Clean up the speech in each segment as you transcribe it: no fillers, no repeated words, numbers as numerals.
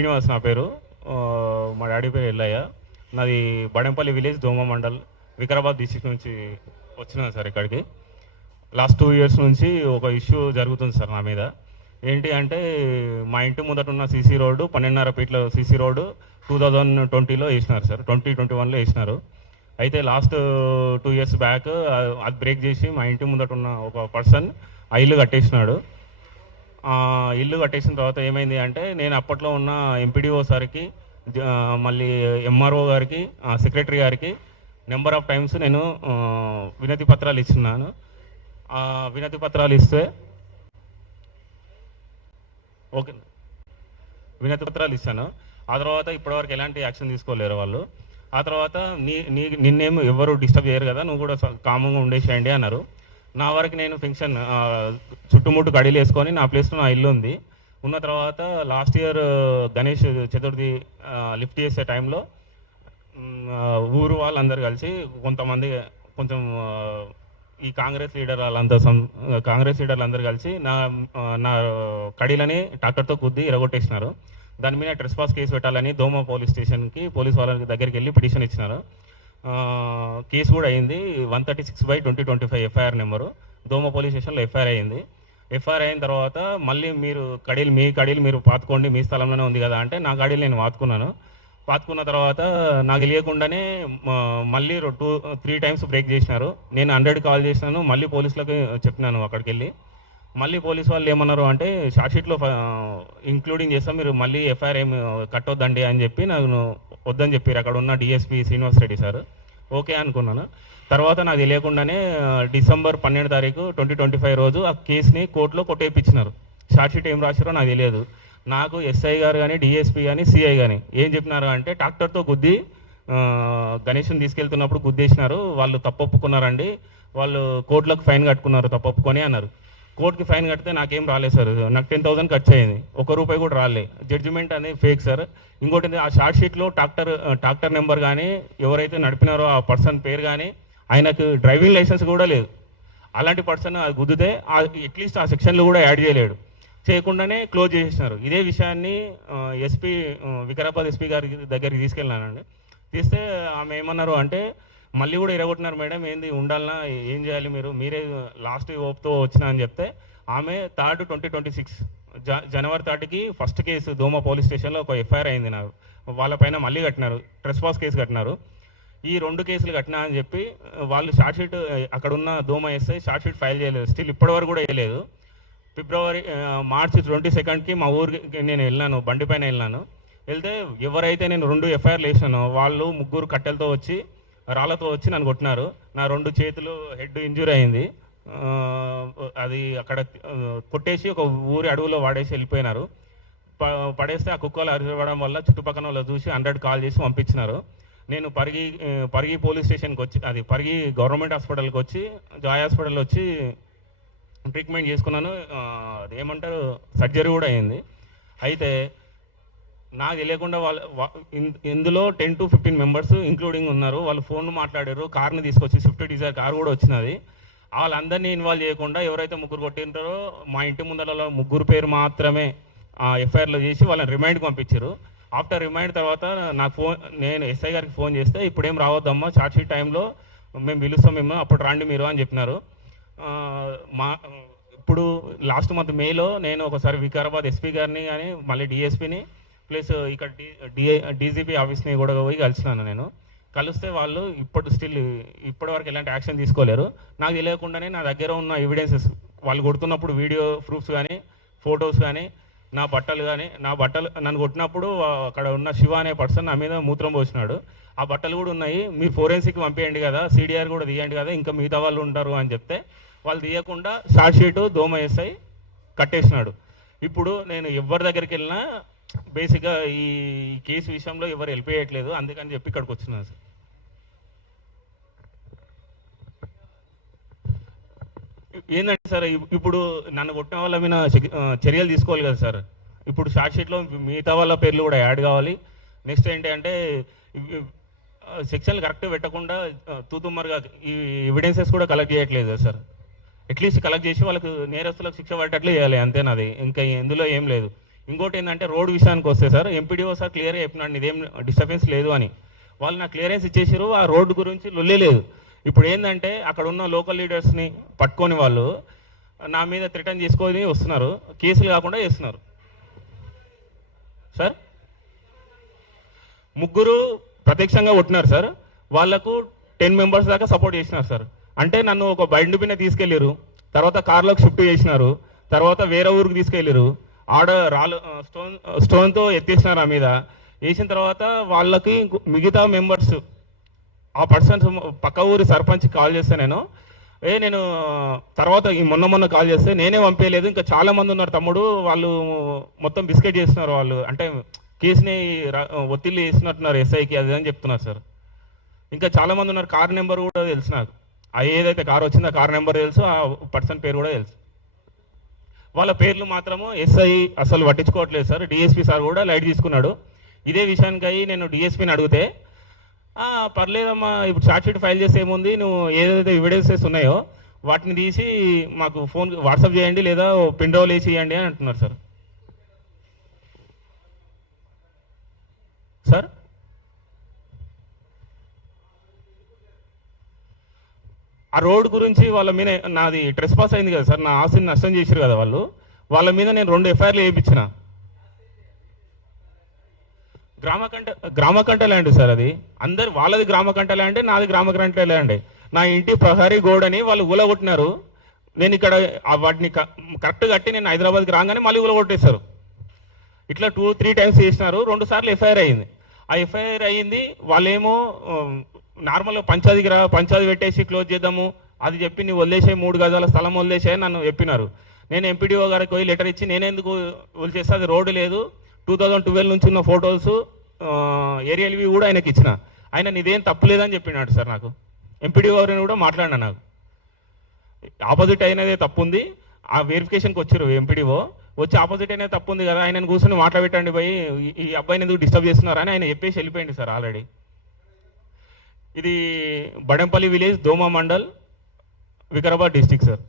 శ్రీనివాస్ నా పేరు. మా డాడీ పేరు ఎల్లయ్య. నాది బడంపల్లి విలేజ్, దోమ మండల్, వికారాబాద్ డిస్టిక్ నుంచి వచ్చినాను సార్ ఇక్కడికి. లాస్ట్ 2 years నుంచి ఒక ఇష్యూ జరుగుతుంది సార్ నా మీద. ఏంటి అంటే మా ఇంటి ముందట ఉన్న సీసీ రోడ్డు 12.5 ఫీట్ల సీసీ రోడ్డు 2020లో వేసినారు సార్, 2021లో వేసినారు. అయితే లాస్ట్ 2 years బ్యాక్ అది బ్రేక్ చేసి మా ఇంటి ముందట ఉన్న ఒక పర్సన్ ఆ ఇల్లు కట్టేసినాడు. ఇల్లు కట్టేసిన తర్వాత ఏమైంది అంటే నేను అప్పట్లో ఉన్న ఎంపీడీఓ సార్కి, మళ్ళీ ఎంఆర్ఓ గారికి, సెక్రటరీ గారికి నెంబర్ ఆఫ్ టైమ్స్ నేను వినతి పత్రాలు ఇస్తున్నాను. వినతి పత్రాలు ఇస్తే ఓకే, వినతి పత్రాలు ఇస్తాను. ఆ తర్వాత ఇప్పటివరకు ఎలాంటి యాక్షన్ తీసుకోలేరు వాళ్ళు. ఆ తర్వాత నిన్నేం ఎవరు డిస్టర్బ్ చేయరు కదా, నువ్వు కూడా కామంగా ఉండేసేయండి అన్నారు. నా వరకు నేను ఫంక్షన్ చుట్టుముట్టు గడిలు వేసుకొని నా ప్లేస్లో నా ఇల్లు ఉంది. ఉన్న తర్వాత last year Ganesh Chaturthi lift చేసే టైంలో ఊరు వాళ్ళందరూ కలిసి కొంచెం ఈ కాంగ్రెస్ లీడర్లు అందరూ కలిసి నా కడీలని ట్రాక్టర్తో గుద్ది ఇరగొట్టేసినారు. దాని మీద ట్రెస్పాస్ కేసు పెట్టాలని దోమ పోలీస్ స్టేషన్కి పోలీస్ వాళ్ళ దగ్గరికి వెళ్ళి పిటిషన్ ఇచ్చినారు. కేసు కూడా అయింది. 136/2025 ఎఫ్ఐఆర్ నెంబరు దోమ పోలీస్ స్టేషన్లో ఎఫ్ఐఆర్ అయింది. ఎఫ్ఐఆర్ అయిన తర్వాత మళ్ళీ మీ కడీలు మీరు పాతుకోండి, మీ స్థలంలోనే ఉంది కదా అంటే నా కడీలు నేను పాతుకున్న తర్వాత నాకు తెలియకుండానే మళ్ళీ 2-3 times బ్రేక్ చేసినారు. నేను 100 కాల్ చేసినాను, మళ్ళీ పోలీసులకు చెప్పినాను. అక్కడికి వెళ్ళి మళ్ళీ పోలీసు వాళ్ళు ఏమన్నారు అంటే షార్ట్షీట్లో ఇంక్లూడింగ్ చేస్తాం, మీరు మళ్ళీ ఎఫ్ఐఆర్ ఏమి కట్టొద్దండి అని చెప్పి నాకు వద్దని చెప్పారు అక్కడ ఉన్న DSP Srinivas Reddy sir. Okay అనుకున్నాను. తర్వాత నాకు తెలియకుండానే December 12, 2025 రోజు ఆ కేసుని కోర్టులో కొట్టేపించినారు. షార్ట్షీట్ ఏం రాశారో నాకు తెలియదు. నాకు ఎస్ఐ గారు కానీ, డిఎస్పీ కానీ, సిఐ కానీ ఏం చెప్పినారు అంటే ట్రాక్టర్తో గుద్ది గణేష్ని తీసుకెళ్తున్నప్పుడు గుద్దేసినారు, వాళ్ళు తప్పొప్పుకున్నారండి, వాళ్ళు కోర్టులకు ఫైన్ కట్టుకున్నారు తప్పొప్పుకొని అన్నారు. కోర్టుకి ఫైన్ కడితే నాకేం రాలేదు సార్, నాకు 10,000 ఖర్చు అయింది, ₹1 కూడా రాలే. జడ్జిమెంట్ అనేది ఫేక్ సార్. ఇంకోటి ఆ షార్ట్ షీట్లో ట్రాక్టర్ నెంబర్ కానీ, ఎవరైతే నడిపినారో ఆ పర్సన్ పేరు కానీ, ఆయనకు డ్రైవింగ్ లైసెన్స్ కూడా లేదు. అలాంటి పర్సన్ అది గుద్దితే అట్లీస్ట్ ఆ సెక్షన్లు కూడా యాడ్ చేయకుండానే క్లోజ్ చేసేసినారు. ఇదే విషయాన్ని వికారాబాద్ ఎస్పీ గారి దగ్గరికి తీసుకెళ్ళానండి. తీస్తే ఆమె ఏమన్నారు అంటే మళ్ళీ కూడా ఇరగొట్టినారు మేడం, ఏంది ఉండాలన్నా, ఏం చేయాలి మీరే లాస్ట్ ఓప్తో వచ్చినా అని చెప్తే ఆమె 3rd 2026 January 3కి ఫస్ట్ కేసు దోమ పోలీస్ స్టేషన్లో ఒక ఎఫ్ఐఆర్ అయింది. నాకు వాళ్ళపైన మళ్ళీ కట్టినారు, ట్రెస్పాస్ కేసు కట్టినారు. ఈ 2 కేసులు కట్టినా అని చెప్పి వాళ్ళు షార్ట్షీట్ అక్కడ ఉన్న దోమ ఎస్ఐ షార్ట్షీట్ ఫైల్ చేయలేదు, స్టిల్ ఇప్పటివరకు కూడా వేయలేదు. March 22కి మా ఊరికి నేను వెళ్ళాను, బండి పైన వెళ్తే ఎవరైతే నేను 2 ఎఫ్ఐఆర్లు వేసానో వాళ్ళు 3 కట్టెలతో వచ్చి రాళ్ళతో వచ్చి నన్ను కొట్టినారు. నా 2 చేతులు హెడ్ ఇంజూరీ అయింది. అది అక్కడ కొట్టేసి ఒక ఊరి అడవులో వాడేసి వెళ్ళిపోయినారు. పడేస్తే ఆ కుక్కలు అరిచబడడం వల్ల చుట్టుపక్కల వాళ్ళు చూసి 100 కాల్ చేసి పంపించినారు. నేను పరిగి పోలీస్ స్టేషన్కి వచ్చి, అది పరిగి గవర్నమెంట్ హాస్పిటల్కి వచ్చి, జాయ్ హాస్పిటల్లో వచ్చి ట్రీట్మెంట్ చేసుకున్నాను. ఏమంటారు, సర్జరీ కూడా అయింది. అయితే నాకు తెలియకుండా ఇందులో 10 to 15 members ఇంక్లూడింగ్ ఉన్నారు. వాళ్ళు ఫోన్లు మాట్లాడారు, కార్ని తీసుకొచ్చి స్విఫ్ట్ డిజైర్ కార్ కూడా వచ్చినది. వాళ్ళందరినీ ఇన్వాల్వ్ చేయకుండా ఎవరైతే 3 కొట్టింటారో మా ఇంటి ముందర 3 పేరు మాత్రమే ఎఫ్ఐఆర్లో చేసి వాళ్ళని రిమైండ్కి పంపించారు. ఆఫ్టర్ రిమైండ్ తర్వాత నేను ఎస్ఐ గారికి ఫోన్ చేస్తే ఇప్పుడేం రావద్దమ్మా, చార్జ్షీట్ టైంలో మేము పిలుస్తాం, అప్పుడు రండి మీరు అని చెప్పినారు. ఇప్పుడు లాస్ట్ మంత్ మేలో నేను ఒకసారి వికారాబాద్ ఎస్పీ గారిని కానీ, మళ్ళీ డిఎస్పీని ప్లస్ ఇక్కడ డీజీపీ ఆఫీస్ని కూడా పోయి కలిసినాను. నేను కలిస్తే వాళ్ళు ఇప్పటివరకు ఎలాంటి యాక్షన్ తీసుకోలేరు. నాకు తెలియకుండానే నా దగ్గర ఉన్న ఎవిడెన్సెస్, వాళ్ళు కొడుతున్నప్పుడు వీడియో ప్రూఫ్స్ కానీ, ఫొటోస్ కానీ, నా బట్టలు నన్ను కొట్టినప్పుడు అక్కడ ఉన్న శివ అనే పర్సన్ నా మీద మూత్రం పోసినాడు, ఆ బట్టలు కూడా ఉన్నాయి, మీరు ఫోరెన్సిక్ పంపేయండి కదా, సిడిఆర్ కూడా తీయండి కదా, ఇంకా మిగతా వాళ్ళు ఉంటారు అని చెప్తే వాళ్ళు తీయకుండా షార్ట్ షీటు దోమ ఎస్ఐ కట్టేసినాడు. ఇప్పుడు నేను ఎవరి దగ్గరికి వెళ్ళినా బేసిక్గా ఈ కేసు విషయంలో ఎవరు హెల్ప్ చేయట్లేదు, అందుకని చెప్పి ఇక్కడికి వచ్చినాను సార్. ఏంటంటే సార్, ఇప్పుడు నన్ను కొట్టిన వాళ్ళ మీద చర్యలు తీసుకోవాలి కదా సార్. ఇప్పుడు షార్ట్ షీట్లో మిగతా వాళ్ళ పేర్లు కూడా యాడ్ కావాలి. నెక్స్ట్ ఏంటి అంటే సెక్షన్లు కరెక్ట్ పెట్టకుండా తూతుమ్మరుగా ఈ ఎవిడెన్సెస్ కూడా కలెక్ట్ చేయట్లేదు సార్. అట్లీస్ట్ కలెక్ట్ చేసి వాళ్ళకు నేరస్తులకు శిక్ష పడేటట్లు చేయాలి, అంతేనాది, ఇంకా ఇందులో ఏం లేదు. ఇంకోటి ఏంటంటే రోడ్ విషయానికి వస్తే సార్ ఎంపీడీఓ సార్ క్లియర్గా చెప్పినాడు ఇదేం డిస్టర్బెన్స్ లేదు అని. వాళ్ళు నాకు క్లియరెన్స్ ఇచ్చేసారు, ఆ రోడ్డు గురించి లొల్లే లేదు. ఇప్పుడు ఏంటంటే అక్కడ ఉన్న లోకల్ లీడర్స్ని పట్టుకొని వాళ్ళు నా మీద థ్రెటన్ చేసుకొని వస్తున్నారు, కేసులు కాకుండా చేస్తున్నారు సార్. ముగ్గురు ప్రత్యక్షంగా కొట్టినారు సార్, వాళ్ళకు 10 మెంబర్స్ దాకా సపోర్ట్ చేసినారు సార్. అంటే నన్ను ఒక బండి మీద తీసుకెళ్ళారు, తర్వాత కార్లోకి షిఫ్ట్ చేసినారు, తర్వాత వేరే ఊరికి తీసుకెళ్ళారు, ఆడ రాళ్ళు స్టోన్తో ఎత్తేసినారు ఆ మీద. వేసిన తర్వాత వాళ్ళకి మిగతా మెంబర్స్ ఆ పర్సన్స్ పక్క ఊరి సర్పంచ్ కాల్ చేస్తే నేను తర్వాత ఈ మొన్న కాల్ చేస్తే నేనే పంపించలేదు, ఇంకా చాలా మంది ఉన్నారు తమ్ముడు, వాళ్ళు మొత్తం బిస్కెట్ చేస్తున్నారు, వాళ్ళు అంటే కేసుని ఒత్తిళ్ళు వేసినట్టున్నారు ఎస్ఐకి అది అని చెప్తున్నారు సార్. ఇంకా చాలా మంది ఉన్నారు, కార్ నెంబర్ కూడా తెలుసు నాకు, ఏదైతే కార్ వచ్చిందో ఆ కార్ నెంబర్ తెలుసు, ఆ పర్సన్ పేరు కూడా తెలుసు. వాళ్ళ పేర్లు మాత్రము ఎస్ఐ అసలు పట్టించుకోవట్లేదు సార్. డిఎస్పీ సార్ కూడా లైట్ తీసుకున్నాడు. ఇదే విషయానికి అయ్యి నేను డిఎస్పీని అడిగితే పర్లేదమ్మా, ఇప్పుడు ఛార్జ్ షీట్ ఫైల్ చేస్తే ఏముంది, నువ్వు ఏదైతే ఎవిడెన్సెస్ ఉన్నాయో వాటిని తీసి మాకు ఫోన్ వాట్సాప్ చేయండి లేదా పిన్ డ్రైవ్లు వేసి ఇవ్వండి అని అంటున్నారు సార్. సార్ ఆ రోడ్ గురించి వాళ్ళ మీద నాది ట్రెస్ పాస్ అయింది కదా సార్, నా ఆస్తిని నష్టం చేశారు కదా వాళ్ళు, వాళ్ళ మీద నేను 2 ఎఫ్ఐఆర్లు వేయించిన. గ్రామకంట ల్యాండ్ సార్, అది అందరు వాళ్ళది గ్రామకంట ల్యాండ్, నాది గ్రామకంట ల్యాండ్. నా ఇంటి ప్రహరీ గోడని వాళ్ళు ఊలగొట్టినారు, నేను ఇక్కడ వాటిని కరెక్ట్ కట్టి నేను హైదరాబాద్కి రాగానే మళ్ళీ ఊలగొట్టేశారు. ఇట్లా 2-3 టైమ్స్ చేసినారు, 2 సార్లు ఎఫ్ఐఆర్ అయ్యింది. ఆ ఎఫ్ఐఆర్ అయ్యింది, వాళ్ళేమో నార్మల్గా పంచాయతీ పెట్టేసి క్లోజ్ చేద్దాము అది చెప్పి నువ్వు వదిలేసే 3 గజాల స్థలం వదిలేసే నన్ను చెప్పినారు. నేను ఎంపీడీఓ గారికి పోయి లెటర్ ఇచ్చి నేనెందుకు వదిలేస్తే అది రోడ్డు లేదు, 2012 నుంచి ఉన్న ఫొటోస్ ఏరియల్వి కూడా ఆయనకి ఇచ్చిన, ఆయన నీదేం తప్పు లేదని చెప్పినాడు సార్. నాకు ఎంపీడీఓ గారిని కూడా మాట్లాడినా, నాకు ఆపోజిట్ అయినదే తప్పు ఉంది, ఆ వెరిఫికేషన్కి వచ్చారు ఎంపీడీఓ వచ్చి ఆపోజిట్ అయినది తప్పు ఉంది కదా, ఆయనను కూర్చొని మాట్లాడబెట్టండి పోయి ఈ అబ్బాయిని ఎందుకు డిస్టర్బ్ చేస్తున్నారని ఆయన చెప్పేసి వెళ్ళిపోయింది సార్. ఆల్రెడీ ఇది Badampalli village, Doma mandal, Vikarabad district sir.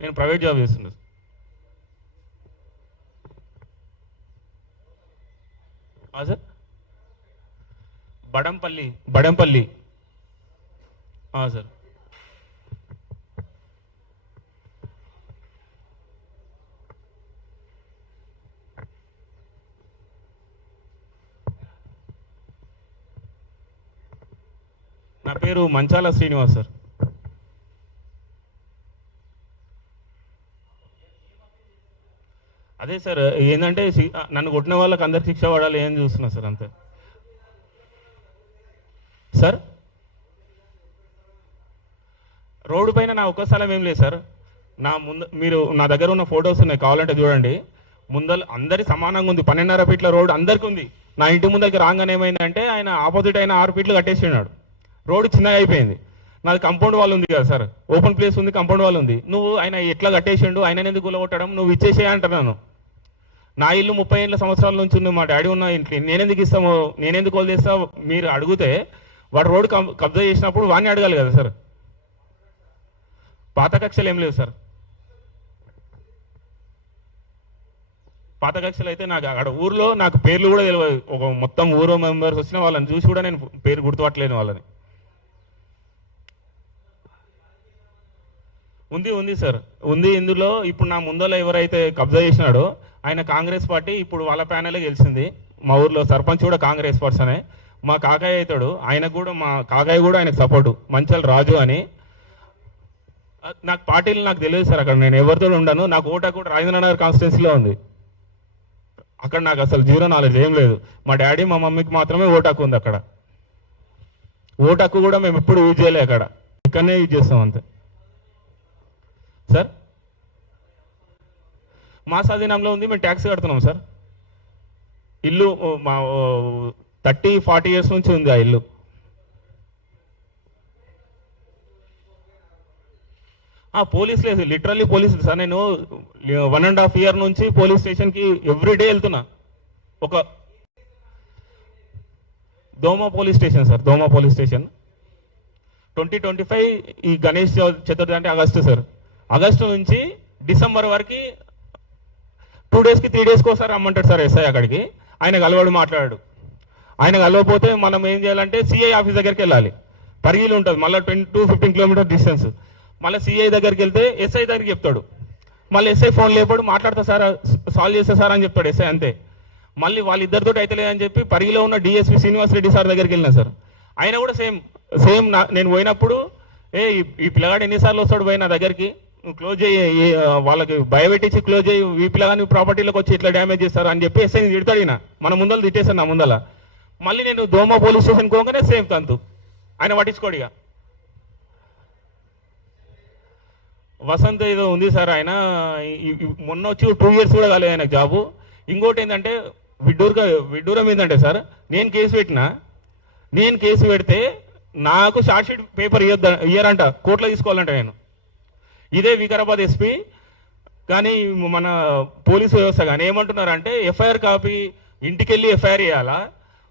నేను ప్రైవేట్ జాబ్ చేస్తున్నాను సార్. బడంపల్లి సార్. నా పేరు మంచాల శ్రీనివాస్ సార్. అదే సార్ ఏంటంటే నన్ను కొట్టిన వాళ్ళకి అందరు శిక్ష పడాలి ఏం చూస్తున్నా సార్ అంతే సార్. రోడ్డు పైన నా ఒక్క స్థలం ఏం లేదు సార్, మీరు నా దగ్గర ఉన్న ఫొటోస్ ఉన్నాయి కావాలంటే చూడండి. ముందర అందరి సమానంగా ఉంది, 12.5 ఫీట్ల రోడ్డు అందరికీ ఉంది. నా ఇంటి ముందరికి రాగానే ఏమైందంటే ఆయన ఆపోజిట్ అయిన 6 ఫీట్లు కట్టేసినాడు, రోడ్డు చిన్నగా అయిపోయింది. నాది కంపౌండ్ వాల్ ఉంది కదా సార్, ఓపెన్ ప్లేస్ ఉంది, కంపౌండ్ వాల్ ఉంది. నువ్వు ఆయన ఎట్లా కట్టేసిండు, ఆయన ఎందుకు గులగొట్టడం, నువ్వు ఇచ్చేసే అంటున్నాను. నా ఇల్లు 30 సంవత్సరాల నుంచి ఉంది, మా డాడీ ఉన్న ఇంట్లో నేనెందుకు ఇస్తాము, నేనెందుకు వదిలేస్తా. మీరు అడిగితే వాడు రోడ్డు కబ్జా చేసినప్పుడు వాడిని అడగాలి కదా సార్. పాత కక్షలు ఏం లేవు సార్, పాత కక్షలు అయితే నాకు అక్కడ ఊర్లో నాకు పేర్లు కూడా తెలియదు. ఒక మొత్తం ఊరు మెంబర్స్ వచ్చిన వాళ్ళని చూసి కూడా నేను పేరు గుర్తుపట్టలేను వాళ్ళని. ఉంది సార్, ఉంది. ఇందులో ఇప్పుడు నా ముందర ఎవరైతే కబ్జా చేసినాడో ఆయన కాంగ్రెస్ పార్టీ, ఇప్పుడు వాళ్ళ ప్యానెలే గెలిచింది. మా ఊర్లో సర్పంచ్ కూడా కాంగ్రెస్ పర్సనే. మా కాకాయ అవుతాడు, ఆయనకు కూడా మా కాకాయ కూడా ఆయనకు సపోర్టు, మంచల్ రాజు అని. నాకు పార్టీలు నాకు తెలియదు సార్, అక్కడ నేను ఎవరితో ఉండను. నాకు ఓటు కూడా రాజేంద్రనగర్ కాన్స్టిట్యున్సీలో ఉంది, అక్కడ నాకు అసలు జీరో నాలెడ్జ్ ఏం లేదు. మా డాడీ మా మమ్మీకి మాత్రమే ఓటు హక్కు ఉంది అక్కడ. ఓటు హక్కు కూడా మేము ఎప్పుడు యూజ్ చేయలే, అక్కడ ఇక్కడనే యూజ్ చేస్తాం అంతే సార్. మా స్వాధీనంలో ఉంది, మేము ట్యాక్స్ కడుతున్నాం సార్. ఇల్లు మా 30-40 ఇయర్స్ నుంచి ఉంది ఆ ఇల్లు. పోలీస్ లేదు, లిటరల్లీ పోలీస్ సార్. నేను 1.5 ఇయర్ నుంచి పోలీస్ స్టేషన్కి ఎవ్రీడే వెళ్తున్నా. ఒక Doma police station sir, Doma police station. 2025 ఈ గణేష్ చతుర్థి అంటే ఆగస్టు సార్, ఆగస్టు నుంచి డిసెంబర్ వరకు 2 డేస్కి 3 డేస్కి ఒకసారి రమ్మంటాడు సార్ ఎస్ఐ అక్కడికి. ఆయన కలవాడు మాట్లాడాడు. ఆయన కలవకపోతే మనం ఏం చేయాలంటే సిఐ ఆఫీస్ దగ్గరికి వెళ్ళాలి. పరిగిలు ఉంటుంది మళ్ళీ 10 to 15 కిలోమీటర్ డిస్టెన్స్. మళ్ళీ సిఐ దగ్గరికి వెళ్తే ఎస్ఐ దగ్గరికి చెప్తాడు. మళ్ళీ ఎస్ఐ ఫోన్ లేపాడు, మాట్లాడతా సార్, సాల్వ్ చేస్తా సార్ అని చెప్తాడు ఎస్ఐ అంతే. మళ్ళీ వాళ్ళిద్దరితో అయితే లేదని చెప్పి పరిగిలో ఉన్న డిఎస్పీ శ్రీనివాస్ రెడ్డి సార్ దగ్గరికి వెళ్ళినా సార్. ఆయన కూడా సేమ్ నేను పోయినప్పుడు ఈ పిల్లగాడు ఎన్నిసార్లు వస్తాడు పోయి నా దగ్గరికి, నువ్వు క్లోజ్ చేయి, వాళ్ళకి భయపెట్టించి క్లోజ్ చేయి, ఈ పిల్లగాని ప్రాపర్టీలోకి వచ్చి ఇట్లా డ్యామేజ్ చేస్తారు అని చెప్పి ఎస్ఐని తిడతాడు. ఈయన మన ముందర తిట్టేశాను నా ముందల. మళ్ళీ నేను దోమ పోలీస్ స్టేషన్కి పోగానే సేమ్ తంతు. ఆయన పట్టించుకోడు. ఇక వసంత్ ఏదో ఉంది సార్, ఆయన మొన్న వచ్చి 2 years కూడా కాలేదు ఆయనకు జాబు. ఇంకోటి ఏంటంటే విడ్డూరం ఏంటంటే సార్, నేను కేసు పెడితే నాకు షార్ట్ షీట్ పేపర్ ఇయ్యరంట, కోర్టులో తీసుకోవాలంట నేను. ఇదే వికారాబాద్ ఎస్పీ కానీ మన పోలీసు వ్యవస్థ కానీ ఏమంటున్నారంటే ఎఫ్ఐఆర్ కాపీ ఇంటికి వెళ్ళి ఎఫ్ఐఆర్ ఇవ్వాలా,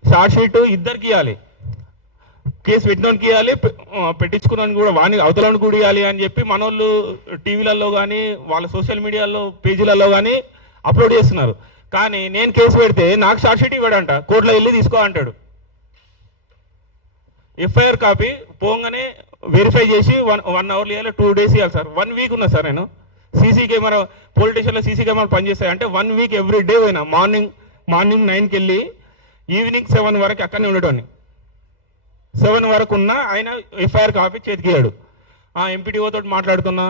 షార్ట్ షీట్ ఇద్దరికి ఇవ్వాలి, కేసు పెట్టినోనికి ఇవ్వాలి, పెట్టించుకున్నాను కూడా వాడిని అవతలని కూడా ఇవ్వాలి అని చెప్పి మనోళ్ళు టీవీలలో కానీ వాళ్ళ సోషల్ మీడియాలో పేజీలలో కానీ అప్లోడ్ చేస్తున్నారు. కానీ నేను కేసు పెడితే నాకు షార్ట్ షీట్ ఇవ్వడంట, కోర్టులో వెళ్ళి తీసుకో అంటాడు. ఎఫ్ఐఆర్ కాపీ పోగానే వెరిఫై చేసి 1 hour ఇవ్వాలి, 2 days ఇవ్వాలి సార్. 1 week ఉన్నా సార్ నేను. సీసీ కెమెరా పోలీస్ స్టేషన్లో సీసీ కెమెరా పనిచేస్తాయి అంటే 1 week ఎవ్రీ డే పోయినా. మార్నింగ్ 9కి వెళ్ళి ఈవినింగ్ 7 వరకు అక్కడనే ఉండేటోని. 7 వరకు ఉన్నా ఆయన ఎఫ్ఐఆర్ కాపీ చేతికియాడు. ఎంపీటీఓ తోటి మాట్లాడుతున్నా,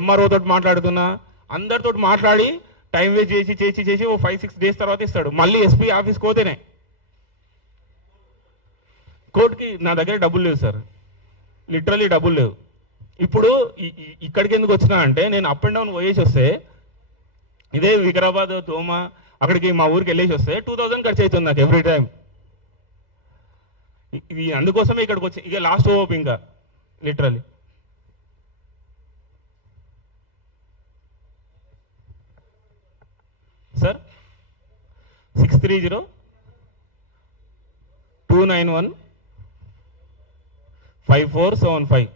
ఎంఆర్ఓ తోటి మాట్లాడుతున్నా, అందరితో మాట్లాడి టైం వేస్ట్ చేసి 5-6 days తర్వాత ఇస్తాడు. మళ్ళీ ఎస్పీ ఆఫీస్కి పోతేనే. కోర్టుకి నా దగ్గర డబ్బులు లేవు సార్, లిటరలీ డబ్బులు లేవు. ఇప్పుడు ఇక్కడికి ఎందుకు వచ్చినా అంటే నేను అప్ అండ్ డౌన్ పోయేసి వస్తే, ఇదే వికారాబాద్ దోమ అక్కడికి మా ఊరికి వెళ్ళేసి వస్తే 2000 ఖర్చు అవుతుంది నాకు ఎవ్రీ టైం. ఇది అందుకోసమే ఇక్కడికి వచ్చి ఇక లాస్ట్ హోప్ ఇంకా లిటరలీ. సార్ 630-291-5475.